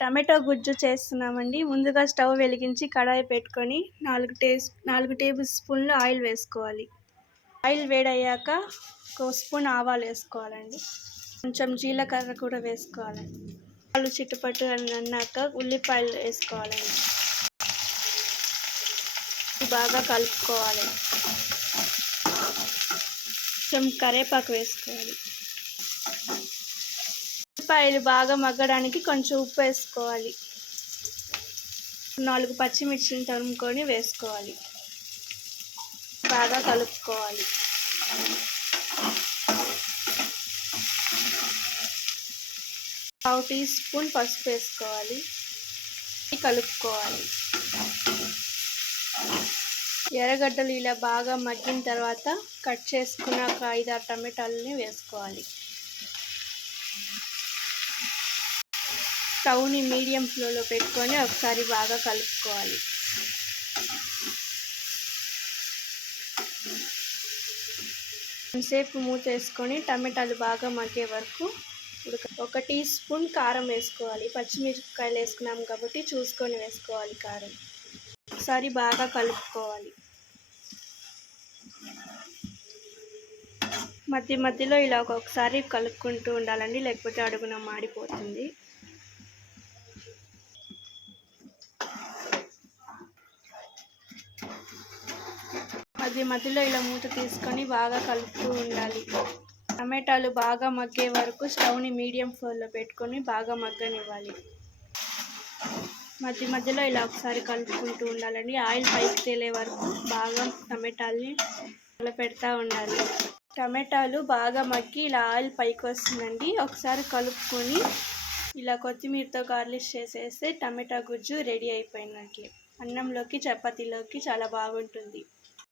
Tomato గుజ్జు చేస్తున్నామండి. ముందుగా స్టవ్ వెలిగించి కడాయి పెట్టుకొని 4 టేబుల్ స్పూన్లు ఆయిల్ వేసుకోవాలి. ఆయిల్ వేడయ్యాక ఒక స్పూన్ ఆవాలు వేసుకోవాలండి. కొంచెం జీలకర్ర కూడా వేసుకోవాలండి. ఆవాలు చిట్టుపట్టు అన్నాక ఉల్లిపాయలు వేసుకోవాలండి. బాగా కలుపుకోవాలి. కొంచెం కరివేపాకు వేసుకోవాలి. ఉల్లిపాయలు బాగా మగ్గడానికి కొంచెం ఉప్పు వేసుకోవాలి. 4 పచ్చిమిర్చిని తరుముకొని వేసుకోవాలి. బాగా కలుపుకోవాలి. పావు టీ స్పూన్ పసుపు వేసుకోవాలి. కలుపుకోవాలి. ఎర్రగడ్డలు ఇలా బాగా మగ్గిన తర్వాత కట్ చేసుకున్న ఒక 5-6 టమాటాలని వేసుకోవాలి. స్టవ్ని మీడియం ఫ్లేమ్లో పెట్టుకొని ఒకసారి బాగా కలుపుకోవాలి. కొంచెంసేపు మూత వేసుకొని టమాటాలు బాగా మగ్గే వరకు ఒక టీ స్పూన్ కారం వేసుకోవాలి. పచ్చిమిరపకాయలు వేసుకున్నాం కాబట్టి చూసుకొని వేసుకోవాలి కారం. ఒకసారి బాగా కలుపుకోవాలి. మధ్యలో ఇలా ఒక్కొక్కసారి కలుపుకుంటూ ఉండాలండి, లేకపోతే అడుగున మాడిపోతుంది. మధ్యలో ఇలా మూత తీసుకొని బాగా కలుపుతూ ఉండాలి. టమాటాలు బాగా మగ్గే వరకు స్టవ్ని మీడియం ఫ్లేమ్లో పెట్టుకొని బాగా మగ్గనివ్వాలి. మధ్యలో ఇలా ఒకసారి కలుపుకుంటూ ఉండాలండి. ఆయిల్ పైకి తేలే వరకు బాగా టమాటాలని పెడతా ఉండాలి. టమాటాలు బాగా మగ్గి ఇలా ఆయిల్ పైకి వస్తుందండి. ఒకసారి కలుపుకొని ఇలా కొత్తిమీరతో గార్నిష్ చేసేస్తే టమాటా గుజ్జు రెడీ అయిపోయినట్లే. అన్నంలోకి చపాతీలోకి చాలా బాగుంటుంది.